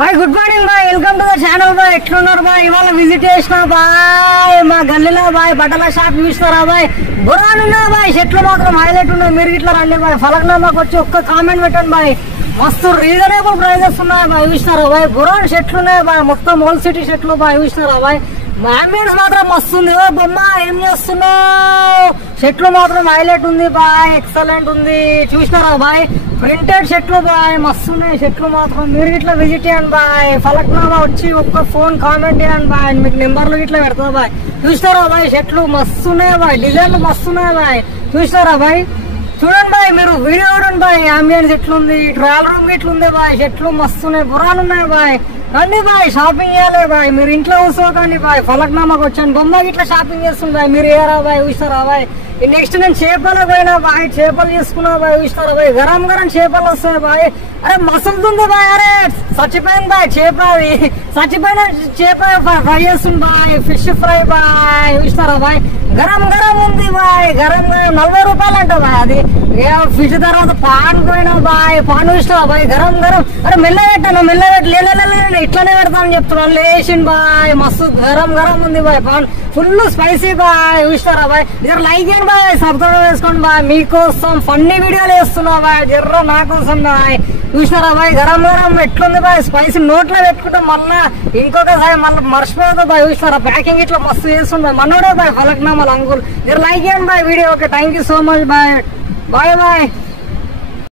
Bye good morning బాయ్, welcome to the channel బాయ్. ఎట్లున్నారు బాయ్? ఇవాళ విజిట్ చేసిన బాయ్ మా గల్లీలో బాయ్, బట్టల షాప్ చూసినారా బాయ్? బురానున్నా బాయ్, చెట్లు మాత్రం హైలైట్ ఉన్నాయి. మీరు ఇట్లా రండి బాయ్, ఫలక్నామాకి వచ్చి ఒక్క కామెంట్ పెట్టండి బాయ్. మస్తు రీజనబుల్ ప్రైజెస్ ఉన్నాయి బాయ్. చూసినారా బాయ్? బురాన్ చెట్లు ఉన్నాయి బాయ్, మొత్తం ఓల్డ్ సిటీ చెట్లు బాయ్. చూసినారా బాయ్? అంబియన్స్ మాత్రం మస్తుంది. ఓ బొమ్మ ఏం చేస్తున్నావు? చెట్లు మాత్రం హైలైట్ ఉంది బాయ్, ఎక్సలెంట్ ఉంది. చూసినారా బాయ్? ప్రింటెడ్ చెట్లు బాయ్, మస్తున్నాయి చెట్లు మాత్రం. మీరు ఇట్లా విజిట్ చేయండి బాయ్. ఫలక్నామా వచ్చి ఒక్క ఫోన్ కామెంట్ చేయండి బాయ్, మీకు నెంబర్లు ఇట్లా పెడతా బాయ్. చూసినారా బాయ్? చెట్లు మస్తున్నాయి బాయ్, డిజైన్లు మస్తున్నాయి బాయ్. చూసినారా బాయ్? చూడండి బాయ్, మీరు వీడియో చూడండి బాయ్. అంబియన్స్ ఎట్లుంది, ట్రయల్ రూమ్ ఎట్లుంది బాయ్. చెట్లు మస్తున్నాయి, బురాలు ఉన్నాయి బాయ్. రండి బాయ్, షాపింగ్ చేయాలి బాయ్. మీరు ఇంట్లో కూర్చోకండి బాయ్, ఫలక్నామాకి వచ్చాను. బొమ్మ ఇట్లా షాపింగ్ చేస్తుంది బాయ్. మీరు ఏరా బాయ్? చూస్తారా బాయ్? నెక్స్ట్ నేను చేపలకు పోయినా బాయ్, చేపలు తీసుకున్నా బాయ్. చూస్తారా బాయ్? గరం గరం చేపలు వస్తాయి బాయ్. అరే మసులుతుంది బాయ్, అరే చచ్చిపోయింది బాయ్ చేప. అది చచ్చిపోయిన చేప ఫ్రై చేస్తుంది బాయ్, ఫిష్ ఫ్రై బాయ్. చూస్తారా బాయ్? గరం గరం ఉంది బాయ్, గరం గరం 40 రూపాయలు అంట బాయ్. అది ఫిష్ తర్వాత పాన్ పోయినా బాయ్, పాన్ చూస్తావా బాయ్? గరం గరం. అరే మెల్ల పెట్టాను, మెల్ల పెట్టి లేలే ఇట్లానే పెడతాను చెప్తున్నాను. లేచింది బాయ్, మస్తు గరం గరం ఉంది బాయ్. పాన్ ఫుల్ స్పైసీ బాయ్. చూస్తారా బాయ్? జర లైక్ చేయండి బాయ్, సబ్స్క్రైబ్ చేసుకోండి బాయ్. మీకోసం ఫన్నీ వీడియోలు వేస్తున్నా బాయ్, జర్ర నా కోసం బాయ్. చూసినారా బాయ్? గరం గరం ఎట్లుంది బాయ్, స్పైసీ నోట్లో పెట్టుకుంటే మళ్ళా ఇంకొకసారి మళ్ళీ మర్చిపోతుంది బాయ్. చూసినారా? ప్యాకింగ్ ఇట్లా మస్తు చేస్తుంది మనోడే బాయ్, ఫలక్నామాల అంకుల్. జర లైక్ చేయండి బాయ్ video. Okay, thank you so much బాయ్. Bye bye.